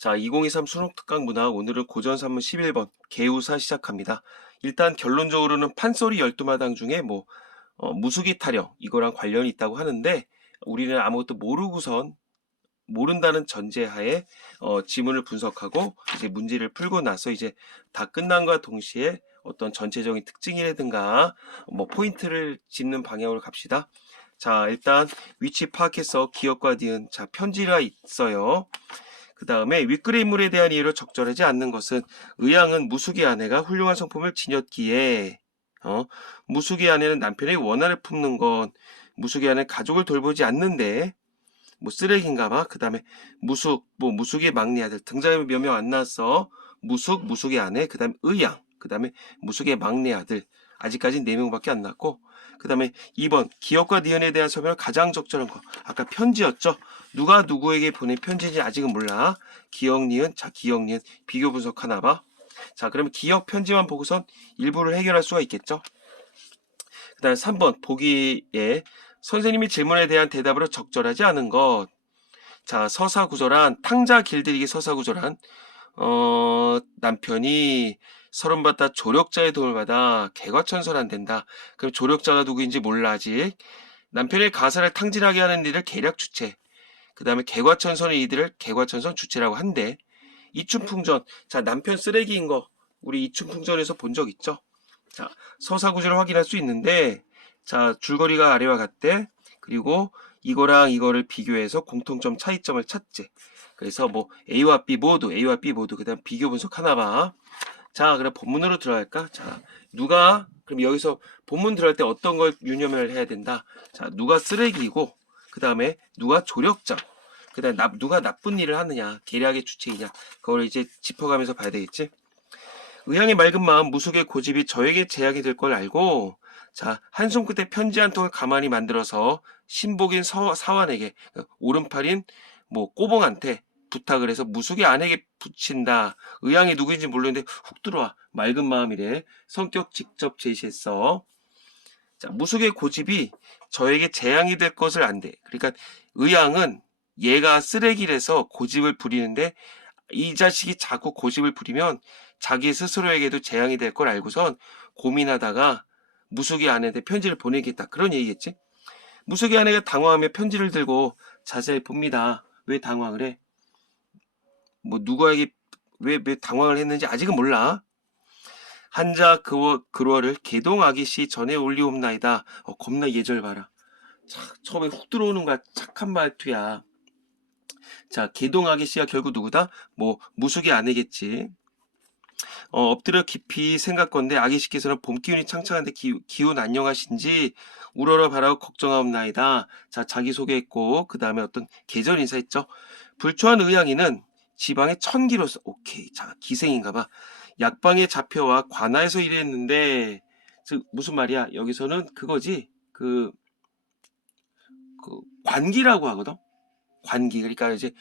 자, 2023 수능 특강 문항 오늘은 고전 산문 11번 개우사 시작합니다. 일단 결론적으로는 판소리 12마당 중에 무수기 타령 이거랑 관련이 있다고 하는데 우리는 아무것도 모르고선 모른다는 전제하에 지문을 분석하고 이제 문제를 풀고 나서 이제 다 끝난과 동시에 어떤 전체적인 특징이라든가 포인트를 짚는 방향으로 갑시다. 자, 일단 위치 파악해서 기억과 니은, 자, 편지가 있어요. 그 다음에 윗글의 인물에 대한 이해로 적절하지 않는 것은 의향은 무숙의 아내가 훌륭한 성품을 지녔기에 무숙의 아내는 남편의 원한을 품는 건 무숙의 아내는 가족을 돌보지 않는데 쓰레기인가봐. 그 다음에 무숙의 막내 아들 등장에 몇 명 안 나왔어. 무숙의 아내, 그 다음에 의향, 그 다음에 무숙의 막내 아들 아직까지 4명밖에 안 났고, 그 다음에 2번 기억과 니은에 대한 설명을 가장 적절한 거 아까 편지였죠. 누가 누구에게 보낸 편지인지 아직은 몰라. 기억 니은, 자 기억 니은 비교 분석하나 봐. 자, 그러면 기억 편지만 보고선 일부를 해결할 수가 있겠죠. 그 다음에 3번 보기에 선생님이 질문에 대한 대답으로 적절하지 않은 것. 자, 서사구절한 탕자 길들이기 서사구절한 남편이 서름 받다 조력자의 도움을 받아 개과천선 안 된다. 그럼 조력자가 누구인지 몰라 아직. 남편의 가사를 탕진하게 하는 일을 계략 주체. 그 다음에 개과천선의 이들을 개과천선 주체라고 한대. 이춘풍전. 자, 남편 쓰레기인 거 우리 이춘풍전에서 본 적 있죠? 자, 서사구절을 확인할 수 있는데, 자, 줄거리가 아래와 같대. 그리고 이거랑 이거를 비교해서 공통점 차이점을 찾지. 그래서 A와 B 모두 그 다음 비교 분석하나 봐. 자, 그럼 본문으로 들어갈까? 자, 그럼 여기서 본문 들어갈 때 어떤 걸 유념을 해야 된다? 자, 누가 쓰레기이고, 그 다음에 누가 조력자, 그 다음에 누가 나쁜 일을 하느냐, 계략의 주체이냐, 그걸 이제 짚어가면서 봐야 되겠지? 의향의 맑은 마음, 무숙의 고집이 저에게 제약이 될 걸 알고, 자, 한숨 끝에 편지 한 통을 가만히 만들어서 신복인 사환에게, 오른팔인 꼬봉한테 부탁을 해서 무숙의 아내에게 붙인다. 의향이 누구인지 모르는데 훅 들어와. 맑은 마음이래. 성격 직접 제시했어. 자, 무숙의 고집이 저에게 재앙이 될 것을 안돼. 그러니까 의향은 얘가 쓰레기라서 고집을 부리는데 이 자식이 자꾸 고집을 부리면 자기 스스로에게도 재앙이 될 걸 알고선 고민하다가 무숙의 아내한테 편지를 보내겠다. 그런 얘기겠지. 무숙의 아내가 당황하며 편지를 들고 자세히 봅니다. 왜 당황을 해? 누구에게 왜 당황을 했는지 아직은 몰라. 한자 그월을 개동아기씨 전에 올리옵나이다. 겁나 예절 봐라. 처음에 훅 들어오는 거야. 착한 말투야. 자, 개동아기씨가 결국 누구다? 무숙의 아내겠지. 엎드려 깊이 생각건데 아기씨께서는 봄 기운이 창창한데 기운 안녕하신지 우러러 바라고 걱정하옵나이다. 자, 자기소개했고 그 다음에 어떤 계절 인사했죠. 불초한 의향이는 지방의 천기로서 오케이. 자, 기생인가봐. 약방에 잡혀와 관아에서 일했는데 즉 무슨 말이야? 여기서는 그거지. 그 관기라고 하거든. 관기. 그러니까 이제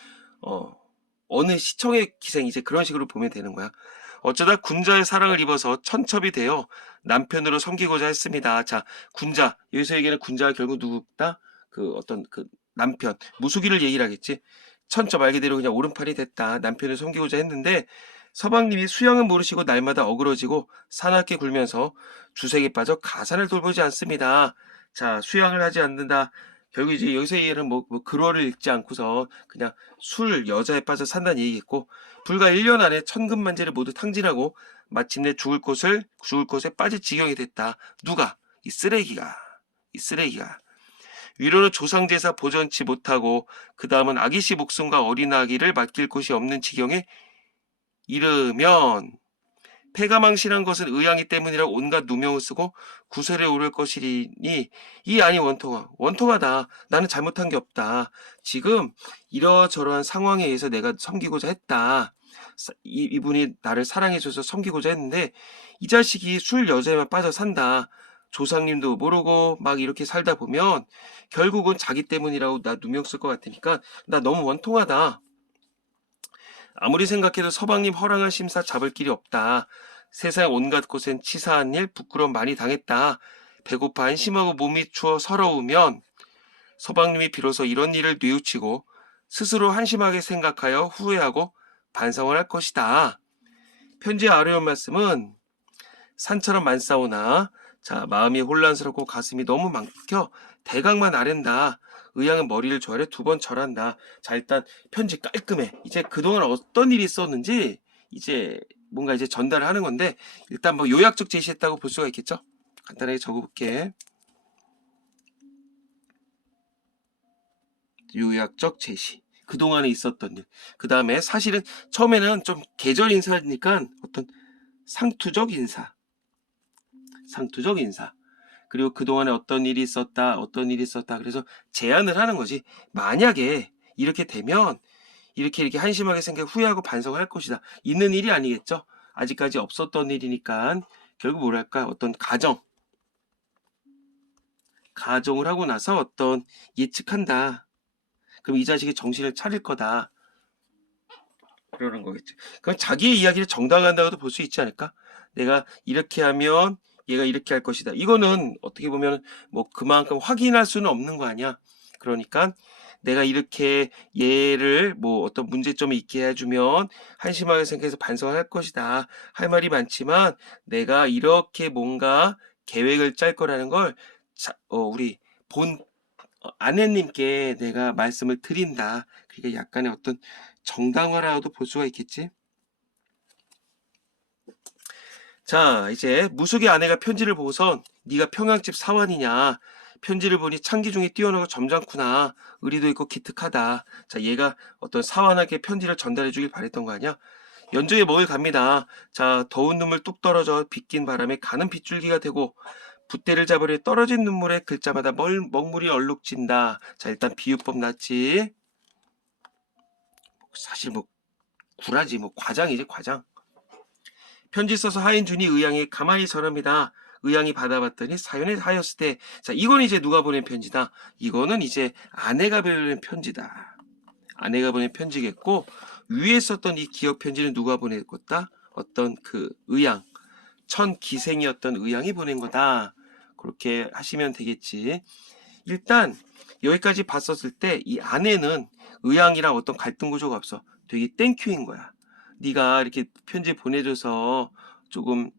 어느 시청의 기생 이제 그런 식으로 보면 되는 거야. 어쩌다 군자의 사랑을 입어서 천첩이 되어 남편으로 섬기고자 했습니다. 자, 군자. 여기서 얘기하는 군자가 결국 누구다? 어떤 남편. 무수기를 얘기를 하겠지. 천첩 말 그대로 그냥 오른팔이 됐다. 남편을 섬기고자 했는데 서방님이 수양은 모르시고 날마다 어그러지고 사납게 굴면서 주색에 빠져 가산을 돌보지 않습니다. 자, 수양을 하지 않는다. 결국 이제 여기서 얘기는 글월을 읽지 않고서 그냥 여자에 빠져 산다는 얘기겠고, 불과 1년 안에 천근만제를 모두 탕진하고 마침내 죽을 곳에 빠질 지경이 됐다. 누가? 이 쓰레기가. 위로는 조상제사 보전치 못하고 그 다음은 아기씨 목숨과 어린아기를 맡길 곳이 없는 지경에 이르면 폐가망신한 것은 의향이 때문이라 온갖 누명을 쓰고 구설에 오를 것이니 이 안이 원통하다. 나는 잘못한 게 없다. 지금 이러저러한 상황에 의해서 내가 섬기고자 했다. 이분이 나를 사랑해줘서 섬기고자 했는데 이 자식이 술 여자에만 빠져 산다. 조상님도 모르고 막 이렇게 살다 보면 결국은 자기 때문이라고 나 누명 쓸 것 같으니까 나 너무 원통하다. 아무리 생각해도 서방님 허랑한 심사 잡을 길이 없다. 세상 온갖 곳엔 치사한 일, 부끄러움 많이 당했다. 배고파 한심하고 몸이 추워 서러우면 서방님이 비로소 이런 일을 뉘우치고 스스로 한심하게 생각하여 후회하고 반성을 할 것이다. 편지의 어려운 말씀은 산처럼 많사오나 자 마음이 혼란스럽고 가슴이 너무 막혀 대강만 아랜다. 의향은 머리를 조아려 2번 절한다. 자 일단 편지 깔끔해. 이제 그동안 어떤 일이 있었는지 이제 뭔가 이제 전달을 하는 건데 일단 뭐 요약적 제시했다고 볼 수가 있겠죠. 간단하게 적어볼게. 요약적 제시. 그동안에 있었던 일. 그 다음에 사실은 처음에는 좀 계절 인사니까 어떤 상투적 인사. 상투적 인사. 그리고 그동안에 어떤 일이 있었다, 어떤 일이 있었다. 그래서 제안을 하는 거지. 만약에 이렇게 되면 이렇게 한심하게 생겨 후회하고 반성을 할 것이다. 있는 일이 아니겠죠. 아직까지 없었던 일이니까 결국 뭐랄까 어떤 가정을 하고 나서 어떤 예측한다. 그럼 이 자식이 정신을 차릴 거다. 그러는 거겠죠. 그럼 자기의 이야기를 정당한다고도 볼 수 있지 않을까? 내가 이렇게 하면 얘가 이렇게 할 것이다. 이거는 어떻게 보면 뭐 그만큼 확인할 수는 없는 거 아니야. 그러니까 내가 이렇게 얘를 뭐 어떤 문제점이 있게 해주면 한심하게 생각해서 반성을 할 것이다. 할 말이 많지만 내가 이렇게 뭔가 계획을 짤 거라는 걸 우리 본 아내님께 내가 말씀을 드린다. 그러니까 약간의 어떤 정당화라고도 볼 수가 있겠지. 자 이제 무숙의 아내가 편지를 보고선 네가 평양집 사환이냐. 편지를 보니 창기 중에 뛰어나고 점잖구나. 의리도 있고 기특하다. 자 얘가 어떤 사환에게 편지를 전달해 주길 바랬던 거 아니야. 연주에 먹을 갑니다. 자 더운 눈물 뚝 떨어져 빗긴 바람에 가는 빗줄기가 되고 붓대를 잡으려 떨어진 눈물에 글자마다 먹물이 얼룩진다. 자 일단 비유법 낫지. 사실 뭐 구라지 뭐 과장이지 과장. 편지 써서 하인 준이 의향에 가만히 전합니다. 의향이 받아봤더니 사연에 하였을 때, 자 이건 이제 누가 보낸 편지다. 이거는 이제 아내가 보낸 편지다. 아내가 보낸 편지겠고 위에 썼던 이 기억 편지는 누가 보냈겠다? 어떤 그 의향, 천 기생이었던 의향이 보낸 거다. 그렇게 하시면 되겠지. 일단 여기까지 봤었을 때 이 아내는 의향이랑 어떤 갈등 구조가 없어. 되게 땡큐인 거야. 네가 이렇게 편지 보내줘서 조금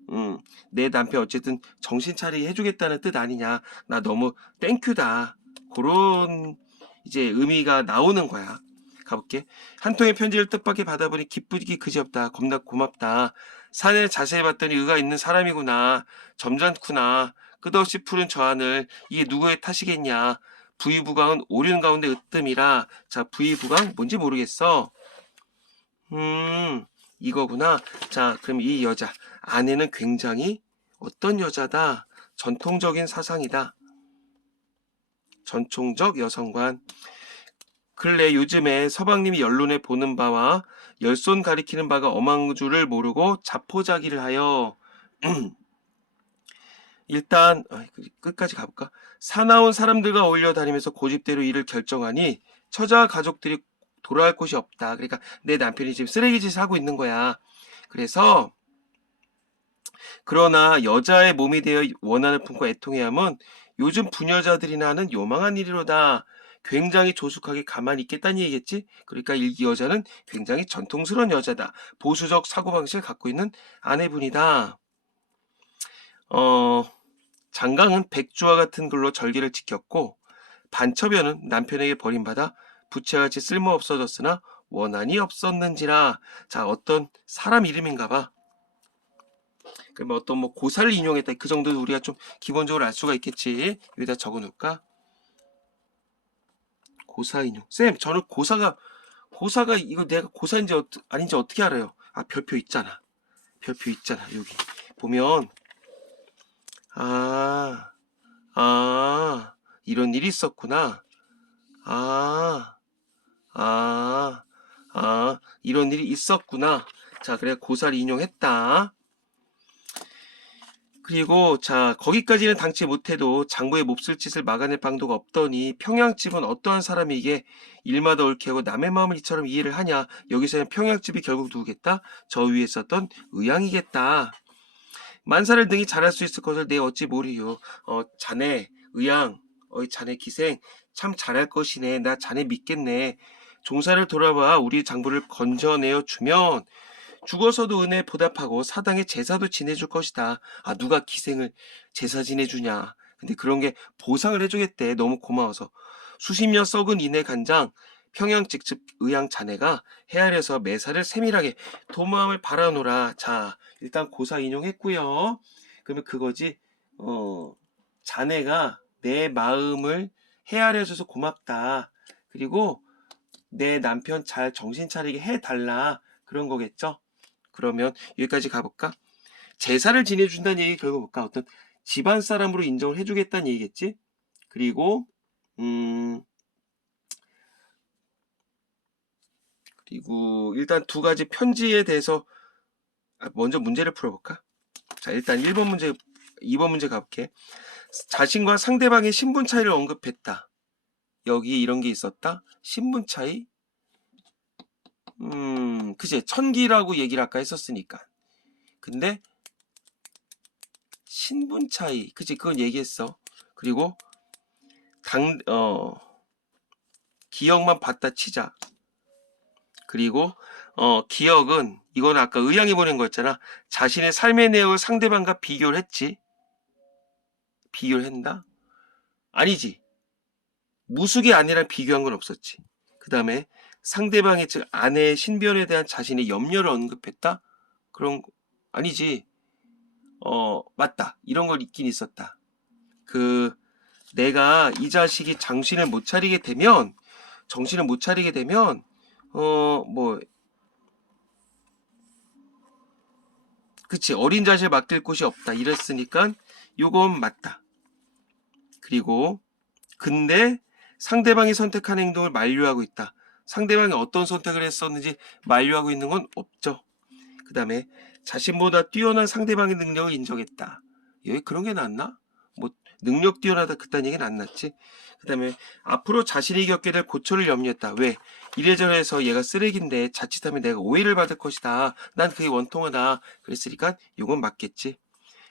내 남편 어쨌든 정신 차리게 해주겠다는 뜻 아니냐. 나 너무 땡큐다. 그런 이제 의미가 나오는 거야. 가볼게. 한 통의 편지를 뜻밖의 받아보니 기쁘기 그지없다. 겁나 고맙다. 사내를 자세히 봤더니 의가 있는 사람이구나. 점잖구나. 끝없이 푸른 저 하늘. 이게 누구의 탓이겠냐. 부의부강은 오륜 가운데 으뜸이라. 자 부의부강 뭔지 모르겠어. 이거구나. 자 그럼 이 여자 아내는 굉장히 어떤 여자다. 전통적인 사상이다. 전통적 여성관. 근래 요즘에 서방님이 연론에 보는 바와 열손 가리키는 바가 엄한 줄을 모르고 자포자기를 하여 일단 끝까지 가볼까? 사나운 사람들과 어울려 다니면서 고집대로 일을 결정하니 처자 가족들이 돌아갈 곳이 없다. 그러니까 내 남편이 지금 쓰레기짓을 하고 있는 거야. 그래서 그러나 여자의 몸이 되어 원한을 품고 애통해야 함은 요즘 부녀자들이나 하는 요망한 일이로다. 굉장히 조숙하게 가만히 있겠다는 얘기겠지? 그러니까 이 여자는 굉장히 전통스러운 여자다. 보수적 사고방식을 갖고 있는 아내분이다. 장강은 백주와 같은 글로 절개를 지켰고 반처변은 남편에게 버림받아 부채같이 쓸모없어졌으나 원한이 없었는지라. 자 어떤 사람 이름인가봐. 그러면 어떤 뭐 고사를 인용했다. 그 정도는 우리가 좀 기본적으로 알 수가 있겠지. 여기다 적어놓을까? 고사 인용. 쌤 저는 고사가 이거 내가 고사인지 아닌지 어떻게 알아요? 아 별표 있잖아. 별표 있잖아. 여기 보면 아 이런 일이 있었구나. 아 이런 일이 있었구나. 자 그래 고사를 인용했다. 그리고 자 거기까지는 당치 못해도 장부의 몹쓸 짓을 막아낼 방도가 없더니 평양집은 어떠한 사람이 이게 일마다 옳게 하고 남의 마음을 이처럼 이해를 하냐. 여기서는 평양집이 결국 누구겠다? 저 위에 있었던 의향이겠다. 만사를 등이 잘할 수 있을 것을 내 어찌 모르요. 자네 의향 자네 기생 참 잘할 것이네. 나 자네 믿겠네. 종사를 돌아봐 우리 장부를 건져내어 주면 죽어서도 은혜에 보답하고 사당에 제사도 지내줄 것이다. 아, 누가 기생을 제사 지내주냐. 근데 그런 게 보상을 해주겠대. 너무 고마워서. 수십 년 썩은 인해 간장 평양 직접 의양 자네가 헤아려서 매사를 세밀하게 도마음을 바라노라. 자, 일단 고사 인용했고요. 그러면 그거지. 자네가 내 마음을 헤아려줘서 고맙다. 그리고 내 남편 잘 정신 차리게 해달라. 그런 거겠죠? 그러면 여기까지 가볼까? 제사를 지내준다는 얘기 결국 볼까? 어떤 집안 사람으로 인정을 해주겠다는 얘기겠지? 그리고 일단 두 가지 편지에 대해서 먼저 문제를 풀어볼까? 자, 일단 1번 문제, 2번 문제 가볼게. 자신과 상대방의 신분 차이를 언급했다. 여기 이런 게 있었다. 신분 차이? 그치. 천기라고 얘기를 아까 했었으니까. 근데 신분 차이, 그치. 그건 얘기했어. 그리고 기억만 봤다 치자. 그리고 기억은 이건 아까 의향이 보낸 거였잖아. 자신의 삶의 내용을 상대방과 비교를 했지. 비교를 했나? 아니지. 무숙의 아내랑 비교한 건 없었지. 그 다음에 상대방의 즉 아내의 신변에 대한 자신의 염려를 언급했다? 그런 아니지. 맞다. 이런 걸 있긴 있었다. 내가 이 자식이 정신을 못 차리게 되면 그치. 어린 자식을 맡길 곳이 없다. 이랬으니까 요건 맞다. 그리고 근데 상대방이 선택한 행동을 만류하고 있다. 상대방이 어떤 선택을 했었는지 만류하고 있는 건 없죠. 그 다음에 자신보다 뛰어난 상대방의 능력을 인정했다. 여기 그런 게 낫나? 뭐 능력 뛰어나다 그딴 얘기는 안 났지. 그 다음에 앞으로 자신이 겪게 될 고초를 염려했다. 왜? 이래저래해서 얘가 쓰레기인데 자칫하면 내가 오해를 받을 것이다. 난 그게 원통하다. 그랬으니까 이건 맞겠지.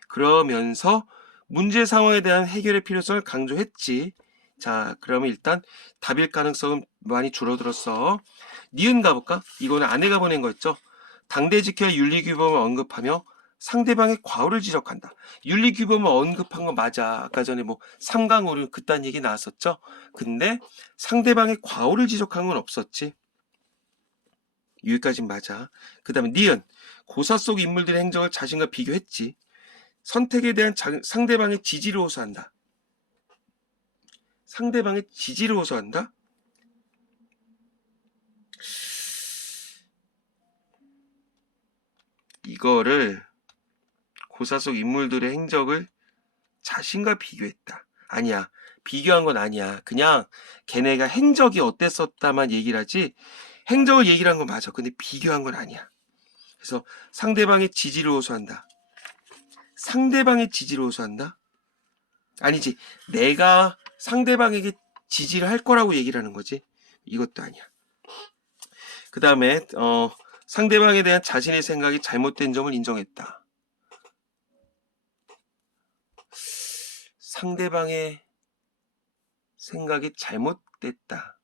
그러면서 문제 상황에 대한 해결의 필요성을 강조했지. 자, 그러면 일단 답일 가능성은 많이 줄어들었어. 니은 가볼까? 이거는 아내가 보낸 거였죠. 당대 지켜야 윤리규범을 언급하며 상대방의 과오를 지적한다. 윤리규범을 언급한 거 맞아. 아까 전에 뭐 삼강오륜 그딴 얘기 나왔었죠. 근데 상대방의 과오를 지적한 건 없었지. 여기까진 맞아. 그 다음에 니은 고사 속 인물들의 행적을 자신과 비교했지. 선택에 대한 상대방의 지지를 호소한다. 상대방의 지지를 호소한다? 이거를 고사 속 인물들의 행적을 자신과 비교했다. 아니야. 비교한 건 아니야. 그냥 걔네가 행적이 어땠었다만 얘기를 하지 행적을 얘기를 한 건 맞아. 근데 비교한 건 아니야. 그래서 상대방의 지지를 호소한다. 상대방의 지지를 호소한다? 아니지. 내가 상대방에게 지지를 할 거라고 얘기를 하는 거지. 이것도 아니야. 그 다음에 상대방에 대한 자신의 생각이 잘못된 점을 인정했다. 상대방의 생각이 잘못됐다.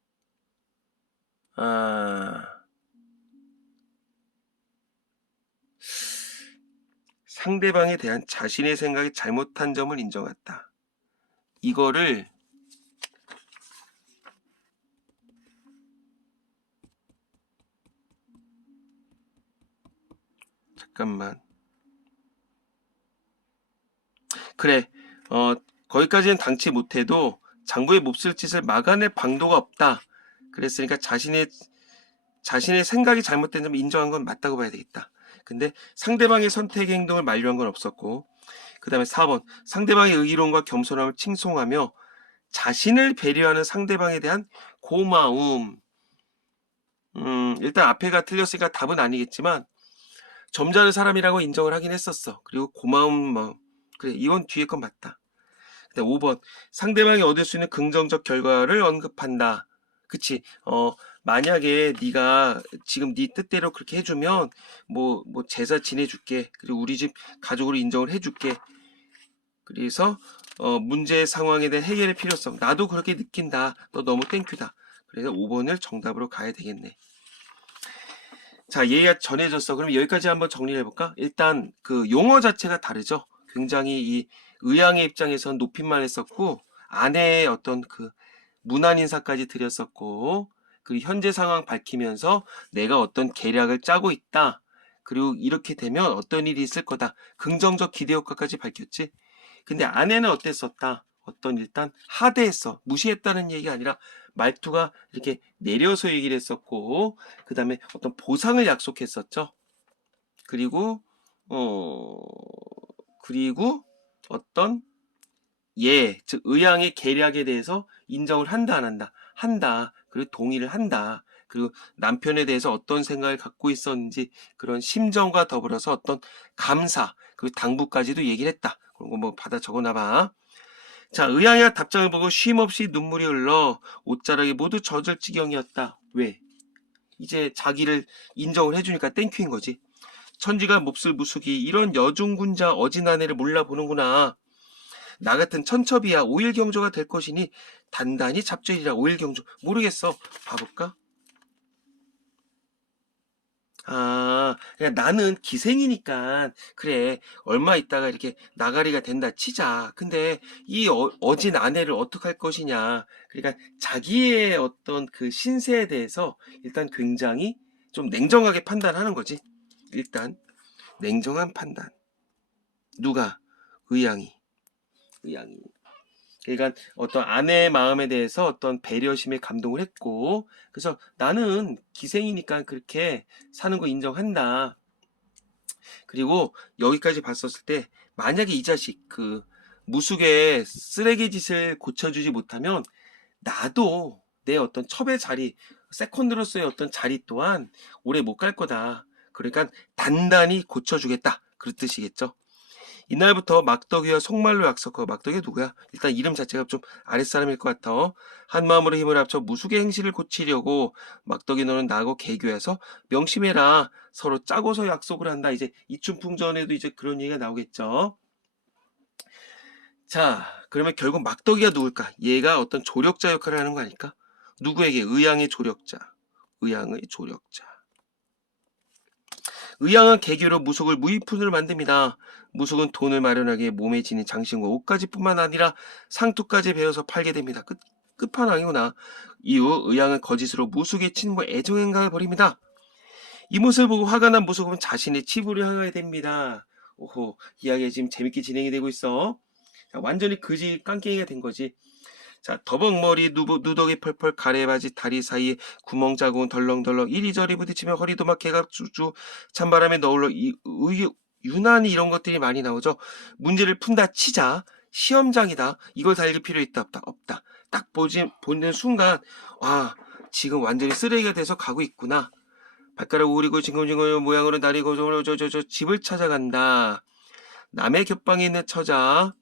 상대방에 대한 자신의 생각이 잘못한 점을 인정했다. 이거를 잠깐만. 그래. 거기까지는 당치 못해도 장부의 몹쓸 짓을 막아낼 방도가 없다. 그랬으니까 자신의 생각이 잘못된 점을 인정한 건 맞다고 봐야 되겠다. 근데 상대방의 선택 행동을 만류한 건 없었고, 그 다음에 4번 상대방의 의로움과 겸손함을 칭송하며 자신을 배려하는 상대방에 대한 고마움. 일단 앞에가 틀렸으니까 답은 아니겠지만 점잖은 사람이라고 인정을 하긴 했었어. 그리고 고마움 그래 이건 뒤에 건 맞다. 근데 5번 상대방이 얻을 수 있는 긍정적 결과를 언급한다. 그치? 만약에 네가 지금 네 뜻대로 그렇게 해주면 뭐 제사 지내줄게. 그리고 우리 집 가족으로 인정을 해줄게. 그래서 문제 상황에 대한 해결의 필요성 나도 그렇게 느낀다. 너 너무 땡큐다. 그래서 5번을 정답으로 가야 되겠네. 자, 얘가 전해졌어. 그럼 여기까지 한번 정리를 해볼까? 일단 그 용어 자체가 다르죠. 굉장히 이 의양의 입장에선 높임말 했었고, 아내의 어떤 그 문안 인사까지 드렸었고, 그리고 현재 상황 밝히면서 내가 어떤 계략을 짜고 있다. 그리고 이렇게 되면 어떤 일이 있을 거다. 긍정적 기대 효과까지 밝혔지. 근데 아내는 어땠었다? 어떤 일단 하대했어. 무시했다는 얘기가 아니라 말투가 이렇게 내려서 얘기를 했었고, 그 다음에 어떤 보상을 약속했었죠. 그리고 어 그리고 어떤 즉 의향의 계략에 대해서 인정을 한다 안 한다? 한다. 그리고 동의를 한다. 그리고 남편에 대해서 어떤 생각을 갖고 있었는지 그런 심정과 더불어서 어떤 감사 그리고 당부까지도 얘기를 했다. 그런 거 뭐 받아 적어놔봐. 자, 의향의 답장을 보고 쉼없이 눈물이 흘러 옷자락이 모두 젖을 지경이었다. 왜? 이제 자기를 인정을 해주니까 땡큐인 거지. 천지가 몹쓸 무숙이 이런 여중군자 어진 아내를 몰라보는구나. 나 같은 천첩이야 오일경조가 될 것이니 단단히 잡죄리라. 오일경조 모르겠어. 봐볼까? 그냥 나는 기생이니까 그래 얼마 있다가 이렇게 나가리가 된다 치자. 근데 이 어진 아내를 어떻게 할 것이냐. 그러니까 자기의 어떤 그 신세에 대해서 일단 굉장히 좀 냉정하게 판단하는 거지. 일단 냉정한 판단. 누가? 의양이. 의양이. 그러니까 어떤 아내의 마음에 대해서 어떤 배려심에 감동을 했고, 그래서 나는 기생이니까 그렇게 사는 거 인정한다. 그리고 여기까지 봤었을 때 만약에 이 자식 그 무숙의 쓰레기 짓을 고쳐주지 못하면 나도 내 어떤 첩의 자리, 세컨드로서의 어떤 자리 또한 오래 못 갈 거다. 그러니까 단단히 고쳐주겠다. 그런 뜻이겠죠. 이날부터 막덕이와 속말로 약속하고. 막덕이 누구야? 일단 이름 자체가 좀 아랫사람일 것 같아. 한마음으로 힘을 합쳐 무숙의 행실을 고치려고. 막덕이 너는 나하고 개교해서 명심해라. 서로 짜고서 약속을 한다. 이제 이춘풍전에도 이제 그런 얘기가 나오겠죠. 자, 그러면 결국 막덕이가 누굴까? 얘가 어떤 조력자 역할을 하는 거 아닐까? 누구에게? 의양의 조력자. 의양의 조력자. 의양은 계기로 무속을 무이푼으로 만듭니다. 무속은 돈을 마련하기에 몸에 지닌 장신과 옷까지 뿐만 아니라 상투까지 베어서 팔게 됩니다. 끝판왕이구나. 이후 의양은 거짓으로 무속의 친구와 애정행각을 벌입니다. 이 모습을 보고 화가 난 무속은 자신의 치부를 향하게 됩니다. 오호, 이야기가 지금 재밌게 진행이 되고 있어. 자, 완전히 그지 깡깽이가 된 거지. 자, 더벅머리, 누더기 펄펄, 가래바지 다리 사이에 구멍 자국은 덜렁덜렁, 이리저리 부딪히며 허리도 막 개가 쭈쭈, 찬바람에 너울러 유난히 이런 것들이 많이 나오죠. 문제를 푼다 치자, 시험장이다. 이걸 달릴 필요 있다 없다? 없다. 딱 보는 순간 와, 지금 완전히 쓰레기가 돼서 가고 있구나. 발가락 오리고 징글징글 모양으로 나리고 저 집을 찾아간다. 남의 곁방에 있는 처자.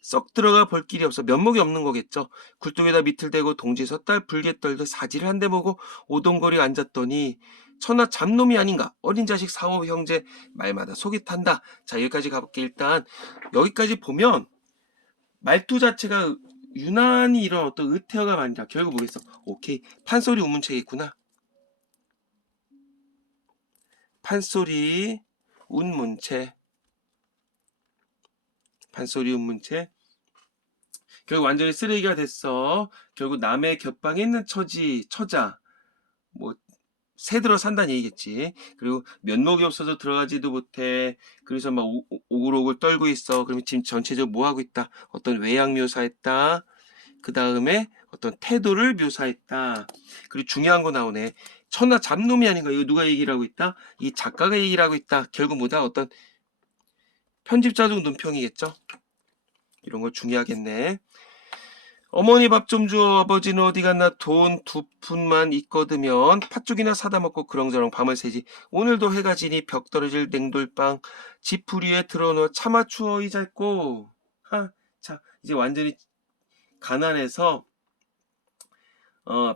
썩 들어가 볼 길이 없어. 면목이 없는 거겠죠. 굴뚝에다 밑을 대고 동지 섣달 불게 떨듯 사지를 한 대 보고 오동거리 앉았더니 천하 잡놈이 아닌가. 어린 자식 사오 형제 말마다 속이 탄다. 자, 여기까지 가볼게. 일단 여기까지 보면 말투 자체가 유난히 이런 어떤 의태어가 아니라 결국 뭐겠어. 오케이, 판소리 운문체겠구나. 판소리 운문체. 판소리 운문체. 결국 완전히 쓰레기가 됐어. 결국 남의 곁방에 있는 처자, 뭐, 새들어 산다는 얘기겠지. 그리고 면목이 없어서 들어가지도 못해. 그래서 막 오글오글 떨고 있어. 그러면 지금 전체적으로 뭐 하고 있다? 어떤 외양 묘사했다. 그 다음에 어떤 태도를 묘사했다. 그리고 중요한 거 나오네. 천하 잡놈이 아닌가? 이거 누가 얘기를 하고 있다? 이 작가가 얘기를 하고 있다. 결국 뭐다? 어떤 편집자적 논평이겠죠? 이런 거 중요하겠네. 어머니 밥 좀 줘. 아버지는 어디 갔나. 돈 2푼만 있거든면 팥죽이나 사다 먹고 그렁저렁 밤을 새지. 오늘도 해가 지니 벽 떨어질 냉돌방 지풀 위에 들어놓아 차마 추워이 잘고. 자, 이제 완전히 가난해서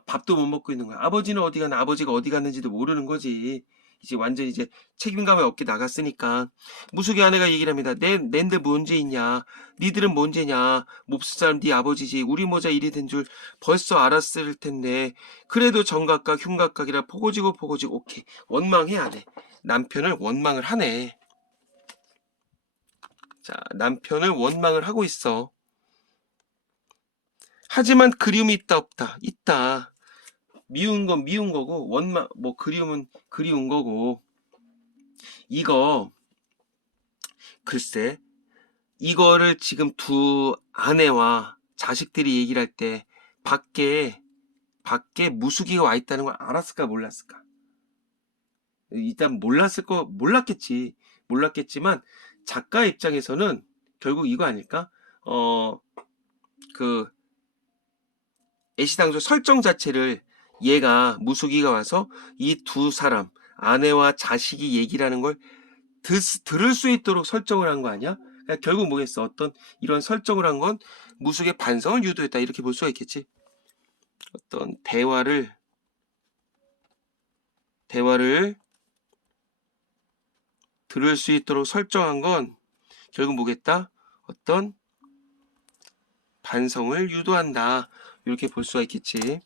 밥도 못 먹고 있는 거야. 아버지는 어디 갔나. 아버지가 어디 갔는지도 모르는 거지. 이제 완전히 이제 책임감이 없게 나갔으니까 무숙의 아내가 얘기를 합니다. 낸데 뭔죄 있냐? 니들은 뭔죄냐? 몹쓸 사람 네 아버지지. 우리 모자 일이 된 줄 벌써 알았을 텐데. 그래도 정각각 흉각각이라 포고지고 오케이. 원망해 안 해. 남편을 원망을 하네. 자, 남편을 원망을 하고 있어. 하지만 그리움이 있다 없다. 있다. 미운 건 미운 거고 원망 뭐 그리움은 그리운 거고. 이거 글쎄 이거를 지금 두 아내와 자식들이 얘기를 할 때 밖에 무수기가 와 있다는 걸 알았을까 몰랐을까? 일단 몰랐겠지만 작가 입장에서는 결국 이거 아닐까? 그 애시당초 설정 자체를 얘가 무수기가 와서 이 두 사람 아내와 자식이 얘기를 하는 걸 들을 수 있도록 설정을 한 거 아니야? 그러니까 결국 뭐겠어? 어떤 이런 설정을 한 건 무숙의 반성을 유도했다 이렇게 볼 수가 있겠지. 어떤 대화를 들을 수 있도록 설정한 건 결국 뭐겠다? 어떤 반성을 유도한다 이렇게 볼 수가 있겠지.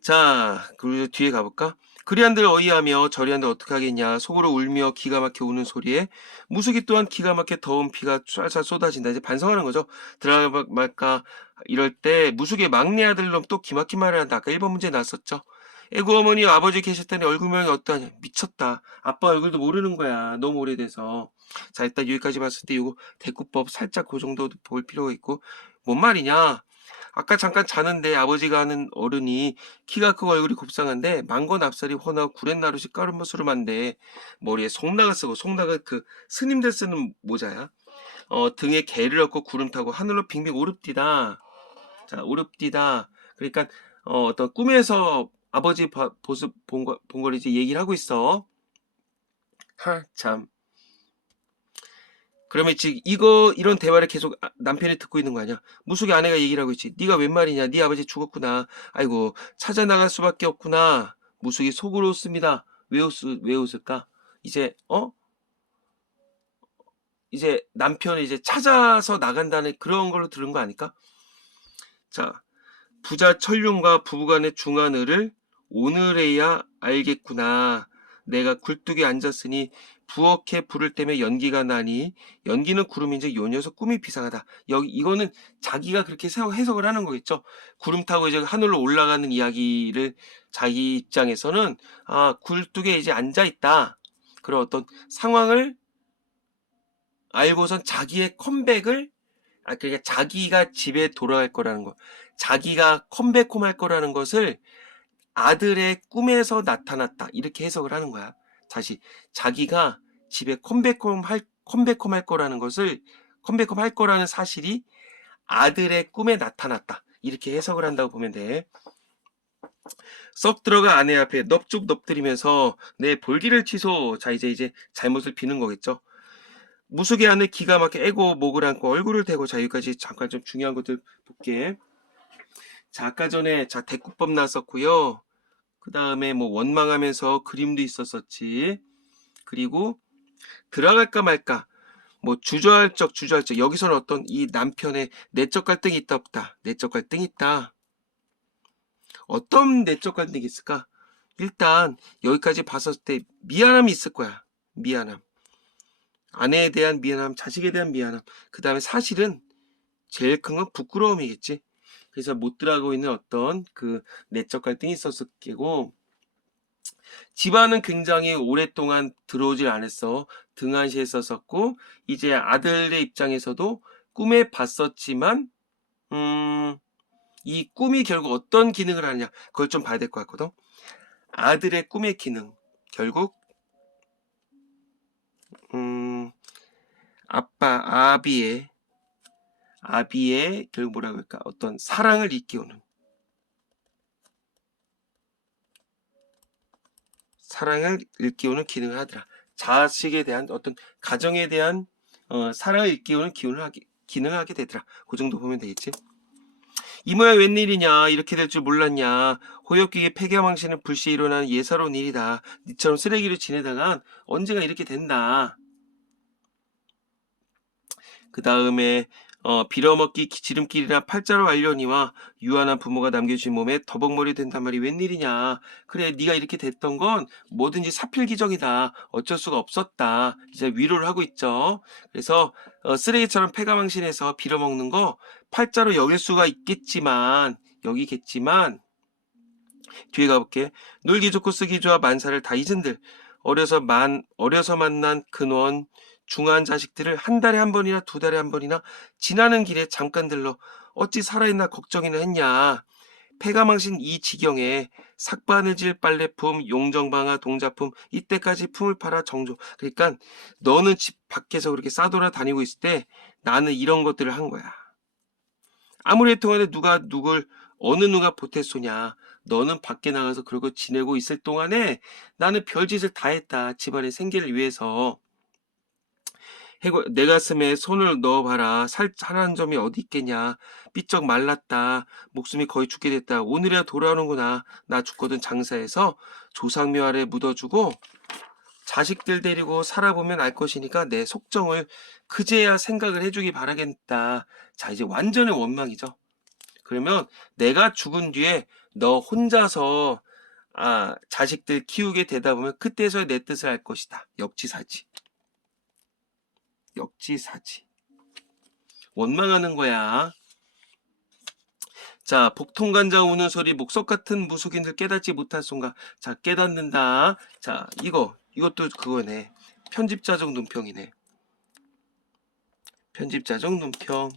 자, 그리고 뒤에 가볼까? 그리한들 어이하며 저리한들 어떻게 하겠냐. 속으로 울며 기가 막혀 우는 소리에 무숙이 또한 기가 막혀 더운 피가 쏴쏴 쏟아진다. 이제 반성하는 거죠. 들어가 말까 이럴 때 무숙의 막내 아들놈 또 기막힌 말을 한다. 아까 1번 문제 나왔었죠. 애구 어머니 아버지 계셨다니 얼굴명이 어떠냐. 미쳤다. 아빠 얼굴도 모르는 거야. 너무 오래돼서. 자, 일단 여기까지 봤을 때 이거 대꾸법 살짝 그 정도 볼 필요가 있고 뭔 말이냐. 아까 잠깐 자는데 아버지가 하는 어른이 키가 크고 얼굴이 곱상한데 망건 앞살이 훤하고 구렛나룻이 까르무스름한데 머리에 송나가 쓰고 송나가 그 스님들 쓰는 모자야. 등에 개를 얻고 구름 타고 하늘로 빙빙 오릅디다. 자, 오릅디다. 그러니까 어떤 꿈에서 아버지 모습 본 걸 이제 얘기를 하고 있어. 하, 참. 그러면 지금 이런 대화를 계속 남편이 듣고 있는 거 아니야? 무숙의 아내가 얘기를 하고 있지. 네가 웬 말이냐? 네 아버지 죽었구나. 아이고 찾아 나갈 수밖에 없구나. 무숙이 속으로 웃습니다. 왜 웃을까? 이제 이제 남편이 이제 찾아서 나간다는 그런 걸로 들은 거 아닐까? 자, 부자 천룡과 부부간의 중한을을 오늘에야 알겠구나. 내가 굴뚝에 앉았으니 부엌에 불을 때문에 연기가 나니 연기는 구름인즉 요 녀석 꿈이 비상하다. 여기 이거는 자기가 그렇게 해석을 하는 거겠죠. 구름 타고 이제 하늘로 올라가는 이야기를 자기 입장에서는 굴뚝에 이제 앉아 있다. 그런 어떤 상황을 알고선 자기의 컴백을 그러니까 자기가 집에 돌아갈 거라는 거, 자기가 컴백홈 할 거라는 것을 아들의 꿈에서 나타났다 이렇게 해석을 하는 거야. 다시 자기가 집에 컴백홈 할 거라는 것을 컴백홈 할 거라는 사실이 아들의 꿈에 나타났다 이렇게 해석을 한다고 보면 돼. 썩 들어가 아내 앞에 넙죽 넙들이면서 내 볼기를 취소. 자 이제 잘못을 비는 거겠죠. 무속의 안에 기가 막혀 애고 목을 안고 얼굴을 대고. 자 여기까지 잠깐 좀 중요한 것들 볼게. 자 아까 전에 자 대꾸법 나왔었고요. 그 다음에 뭐 원망하면서 그림도 있었었지. 그리고 들어갈까 말까 뭐 주저할적 여기서는 어떤 이 남편의 내적 갈등이 있다 없다. 내적 갈등이 있다. 어떤 내적 갈등이 있을까? 일단 여기까지 봤었을 때 미안함이 있을 거야. 미안함. 아내에 대한 미안함, 자식에 대한 미안함. 그 다음에 사실은 제일 큰 건 부끄러움이겠지. 그래서 못 들어가고 있는 어떤 그 내적 갈등이 있었을 게고, 집안은 굉장히 오랫동안 들어오질 않았어. 등한시했었고, 이제 아들의 입장에서도 꿈에 봤었지만, 이 꿈이 결국 어떤 기능을 하느냐, 그걸 좀 봐야 될 것 같거든. 아들의 꿈의 기능, 결국, 아비의 결국 뭐라고 할까, 어떤 사랑을 일깨우는, 기능을 하더라. 자식에 대한 어떤 가정에 대한 사랑을 일깨우는 기능을 하게 되더라. 그 정도 보면 되겠지. 이모야 웬일이냐 이렇게 될 줄 몰랐냐. 호역기의 폐가망신은 불시에 일어나는 예사로운 일이다. 니처럼 쓰레기로 지내다간 언제가 이렇게 된다. 그 다음에 빌어먹기 지름길이나 팔자로 알려니와 유한한 부모가 남겨주신 몸에 더벅머리 된단 말이 웬일이냐. 그래 네가 이렇게 됐던 건 뭐든지 사필기적이다. 어쩔 수가 없었다. 이제 위로를 하고 있죠. 그래서 쓰레기처럼 폐가망신해서 빌어먹는 거 팔자로 여길 수가 있겠지만 여기겠지만 뒤에 가볼게. 놀기 좋고 쓰기 좋아 만사를 다 잊은들 어려서 만난 근원 중한 자식들을 한 달에 한 번이나 두 달에 한 번이나 지나는 길에 잠깐 들러 어찌 살아있나 걱정이나 했냐. 폐가망신 이 지경에 삭바느질 빨래품 용정방아 동자품 이때까지 품을 팔아 정조. 그러니까 너는 집 밖에서 그렇게 싸돌아 다니고 있을 때 나는 이런 것들을 한 거야. 아무리 통화에 누가 누굴 어느 누가 보태쏘냐. 너는 밖에 나가서 그러고 지내고 있을 동안에 나는 별짓을 다 했다. 집안의 생계를 위해서. 내 가슴에 손을 넣어봐라. 살 한 점이 어디 있겠냐. 삐쩍 말랐다. 목숨이 거의 죽게 됐다. 오늘이야 돌아오는구나. 나 죽거든 장사해서 조상묘 아래 묻어주고 자식들 데리고 살아보면 알 것이니까 내 속정을 그제야 생각을 해주기 바라겠다. 자, 이제 완전히 원망이죠. 그러면 내가 죽은 뒤에 너 혼자서 자식들 키우게 되다 보면 그때서야 내 뜻을 알 것이다. 역지사지. 역지사지. 원망하는 거야. 자, 복통간자 우는 소리 목석 같은 무속인들 깨닫지 못할 순간. 자, 깨닫는다. 자, 이것도 그거네. 편집자적 눈평이네. 편집자적 눈평.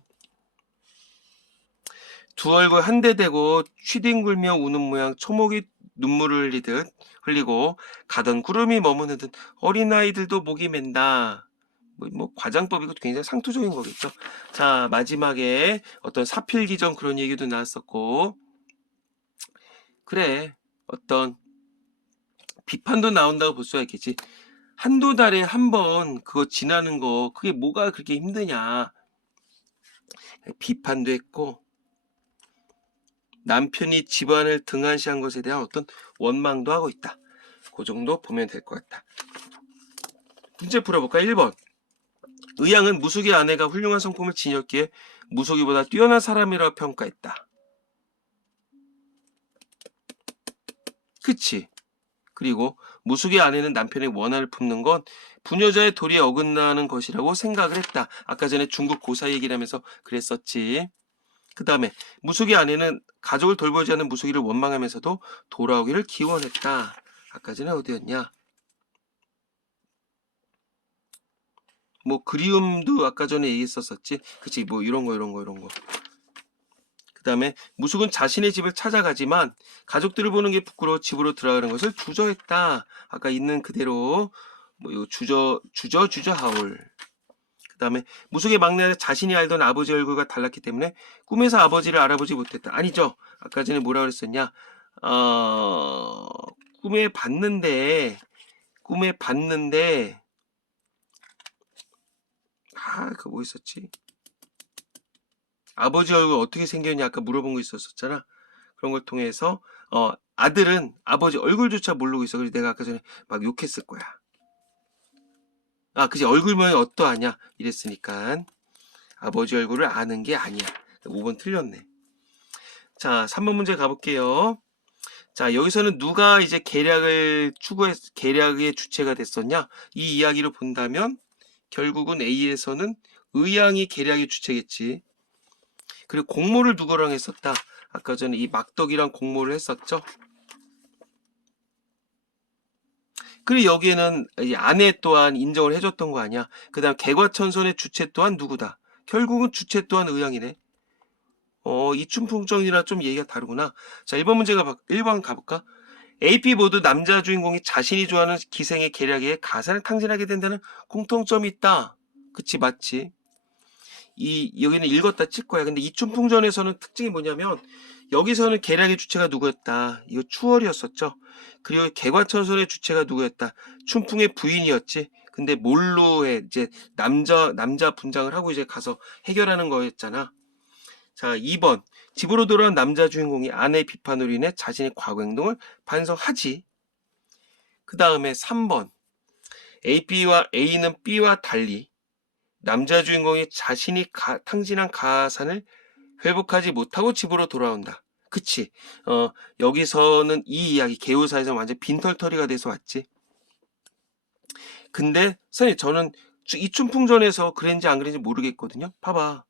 두 얼굴 한데 대고 취딩굴며 우는 모양 초목이 눈물을 흘리고 가던 구름이 머무는 듯 어린아이들도 목이 맨다. 뭐 과장법이고 굉장히 상투적인 거겠죠. 자, 마지막에 어떤 사필기전 그런 얘기도 나왔었고, 그래 어떤 비판도 나온다고 볼 수가 있겠지. 한두 달에 한 번 그거 지나는 거 그게 뭐가 그렇게 힘드냐. 비판도 했고 남편이 집안을 등한시한 것에 대한 어떤 원망도 하고 있다. 그 정도 보면 될 것 같다. 문제 풀어볼까? 1번. 의양은 무속의 아내가 훌륭한 성품을 지녔기에 무속이보다 뛰어난 사람이라고 평가했다. 그치? 그리고 무속의 아내는 남편의 원한을 품는 건 부녀자의 도리에 어긋나는 것이라고 생각을 했다. 아까 전에 중국 고사 얘기를 하면서 그랬었지. 그 다음에 무속의 아내는 가족을 돌보지 않는 무속이를 원망하면서도 돌아오기를 기원했다. 아까 전에 어디였냐? 뭐 그리움도 아까 전에 얘기했었었지. 그치? 뭐 이런 거. 그 다음에 무속은 자신의 집을 찾아가지만 가족들을 보는 게 부끄러워 집으로 들어가는 것을 주저했다. 아까 있는 그대로 뭐 이거 주저 하울. 그 다음에 무속의 막내는 자신이 알던 아버지 얼굴과 달랐기 때문에 꿈에서 아버지를 알아보지 못했다. 아니죠. 아까 전에 뭐라 그랬었냐. 꿈에 봤는데 그거 뭐 있었지? 아버지 얼굴 어떻게 생겼냐 아까 물어본 거 있었잖아. 그런 걸 통해서 아들은 아버지 얼굴조차 모르고 있어. 그래서 내가 아까 전에 막 욕했을 거야. 그치 얼굴 모양이 어떠하냐 이랬으니까 아버지 얼굴을 아는 게 아니야. 5번 틀렸네. 자, 3번 문제 가볼게요. 자, 여기서는 누가 이제 계략의 주체가 됐었냐? 이 이야기로 본다면 결국은 A에서는 의양이 계략의 주체겠지. 그리고 공모를 누구랑 했었다? 아까 전에 이 막덕이랑 공모를 했었죠. 그리고 여기에는 이 아내 또한 인정을 해줬던 거 아니야. 그 다음 개과천선의 주체 또한 누구다? 결국은 주체 또한 의양이네. 이춘풍정이랑 좀 얘기가 다르구나. 자, 1번 가볼까? AP 모두 남자 주인공이 자신이 좋아하는 기생의 계략에 가사를 탕진하게 된다는 공통점이 있다. 그치, 맞지? 여기는 읽었다 칠 거야. 근데 이춘풍전에서는 특징이 뭐냐면 여기서는 계략의 주체가 누구였다. 이거 추월이었었죠. 그리고 개과천선의 주체가 누구였다. 춘풍의 부인이었지. 근데 몰로 해 이제 남자 분장을 하고 이제 가서 해결하는 거였잖아. 자, 2번. 집으로 돌아온 남자 주인공이 아내의 비판으로 인해 자신의 과거 행동을 반성하지. 그 다음에 3번. A는 B와 달리 남자 주인공이 자신이 탕진한 가산을 회복하지 못하고 집으로 돌아온다. 그치? 여기서는 이 이야기 개요사에서 완전 빈털터리가 돼서 왔지. 근데 선생님 저는 이춘풍전에서 그랬는지 안 그랬는지 모르겠거든요. 봐봐.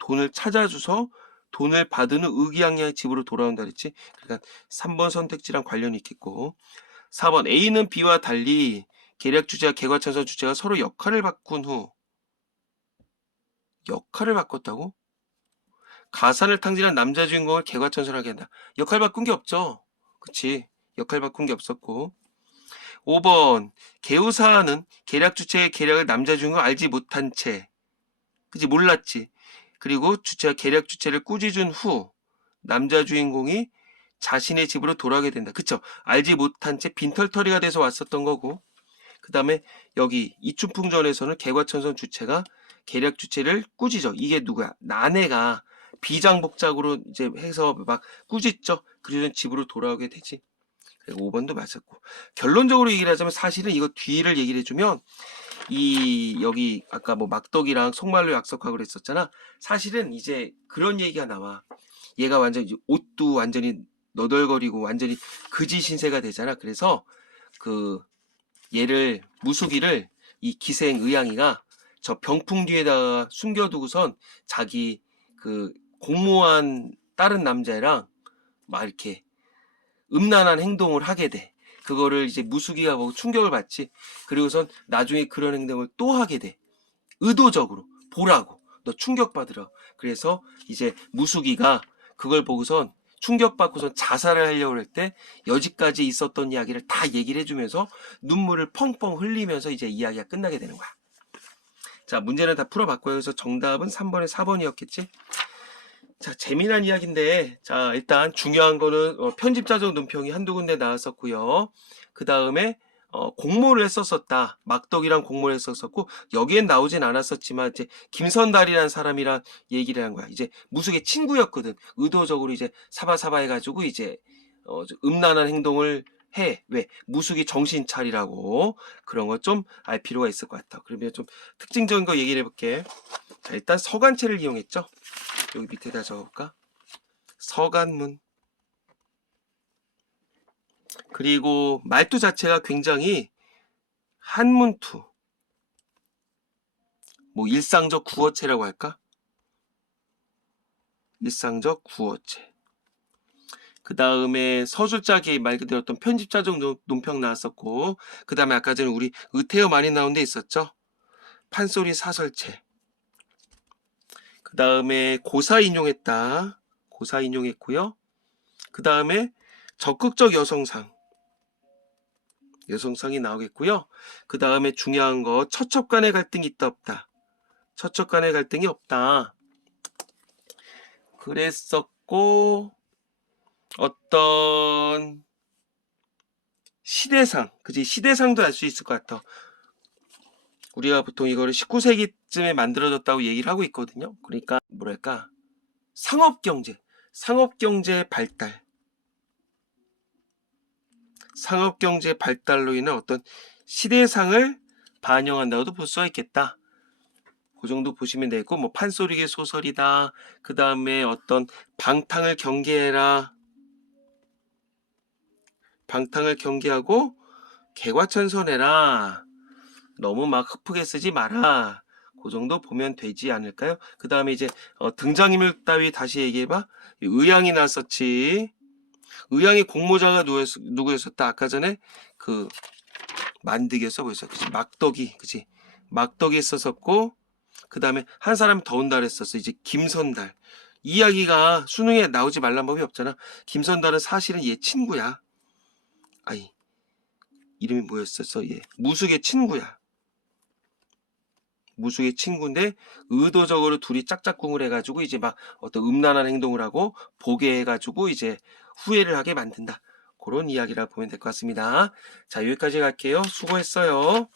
돈을 찾아줘서 돈을 받은 후 의기양양히 집으로 돌아온다 그랬지. 그러니까 3번 선택지랑 관련이 있겠고, 4번 A는 B와 달리 계략 주제와 개과천선 주제가 서로 역할을 바꾼 후 역할을 바꿨다고? 가산을 탕진한 남자 주인공을 개과천선하게 한다. 역할 바꾼 게 없죠. 그치? 역할 바꾼 게 없었고. 5번 개우사는 계략 주체의 계략을 남자 주인공 알지 못한 채, 그치? 몰랐지. 그리고 주체와 계략 주체를 꾸짖은 후 남자 주인공이 자신의 집으로 돌아가게 된다. 그쵸? 알지 못한 채 빈털터리가 돼서 왔었던 거고. 그 다음에 여기 이춘풍전에서는 개과천선 주체가 계략 주체를 꾸짖어. 이게 누구야? 아내가 비장복작으로 이제 해서 막 꾸짖죠. 그러면 집으로 돌아오게 되지. 그리고 5번도 맞았고. 결론적으로 얘기를 하자면 사실은 이거 뒤를 얘기를 해주면 이 여기 아까 뭐 막덕이랑 속말로 약속하고 그랬었잖아. 사실은 이제 그런 얘기가 나와. 얘가 완전 옷도 완전히 너덜거리고 완전히 그지 신세가 되잖아. 그래서 그 얘를 무수기를 이 기생 의양이가 저 병풍 뒤에다가 숨겨두고선 자기 그 공모한 다른 남자애랑 막 이렇게 음란한 행동을 하게 돼. 그거를 이제 무수기가 보고 충격을 받지. 그리고선 나중에 그런 행동을 또 하게 돼. 의도적으로 보라고. 너 충격받으라. 그래서 이제 무수기가 그걸 보고선 충격받고선 자살을 하려고 할 때 여지까지 있었던 이야기를 다 얘기를 해주면서 눈물을 펑펑 흘리면서 이제 이야기가 끝나게 되는 거야. 자, 문제는 다 풀어봤고요. 그래서 정답은 3번에 4번이었겠지? 자, 재미난 이야기인데, 자, 일단 중요한 거는 편집자적 논평이 한두 군데 나왔었고요. 그 다음에 공모를 했었었다. 막덕이랑 공모를 했었었고, 여기엔 나오진 않았었지만 이제 김선달이라는 사람이랑 얘기를 한 거야. 이제 무숙의 친구였거든. 의도적으로 이제 사바사바 해가지고 이제 음란한 행동을 해. 왜? 무숙이 정신 차리라고. 그런 거 좀 알 필요가 있을 것 같아. 그러면 좀 특징적인 거 얘기를 해볼게. 자, 일단 서간체를 이용했죠. 여기 밑에다 적어볼까? 서간문. 그리고 말투 자체가 굉장히 한문투. 뭐 일상적 구어체라고 할까? 일상적 구어체. 그 다음에 서술자기 말 그대로 어떤 편집자적 논평 나왔었고, 그 다음에 아까 전에 우리 의태어 많이 나온 데 있었죠? 판소리 사설체. 그 다음에 고사 인용했다. 고사 인용했고요. 그 다음에 적극적 여성상. 여성상이 나오겠고요. 그 다음에 중요한 거 처첩 간의 갈등이 있다 없다. 처첩 간의 갈등이 없다. 그랬었고 어떤 시대상, 그지? 시대상도 알 수 있을 것 같아. 우리가 보통 이거를 19세기쯤에 만들어졌다고 얘기를 하고 있거든요. 그러니까 뭐랄까 상업경제 발달, 상업경제 발달로 인한 어떤 시대상을 반영한다고도 볼 수가 있겠다. 그 정도 보시면 되고, 뭐 판소리계 소설이다. 그 다음에 어떤 방탕을 경계해라. 방탕을 경계하고 개과천선해라. 너무 막 흡프게 쓰지 마라. 그 정도 보면 되지 않을까요? 그 다음에 이제 등장인물 따위 다시 얘기해봐. 의양이 나왔었지. 의양의 공모자가 누구였었다? 아까 전에 그 만득이었어 보였어. 그치? 막덕이, 그치? 막덕이 있었었고, 그 다음에 한 사람이 더 온다 그랬었어. 이제 김선달. 이야기가 수능에 나오지 말란 법이 없잖아. 김선달은 사실은 얘 친구야. 아니, 이름이 뭐였었어? 얘 무숙의 친구야. 무숙의 친구인데 의도적으로 둘이 짝짝꿍을 해가지고 이제 막 어떤 음란한 행동을 하고 보게 해가지고 이제 후회를 하게 만든다. 그런 이야기라 보면 될 것 같습니다. 자, 여기까지 갈게요. 수고했어요.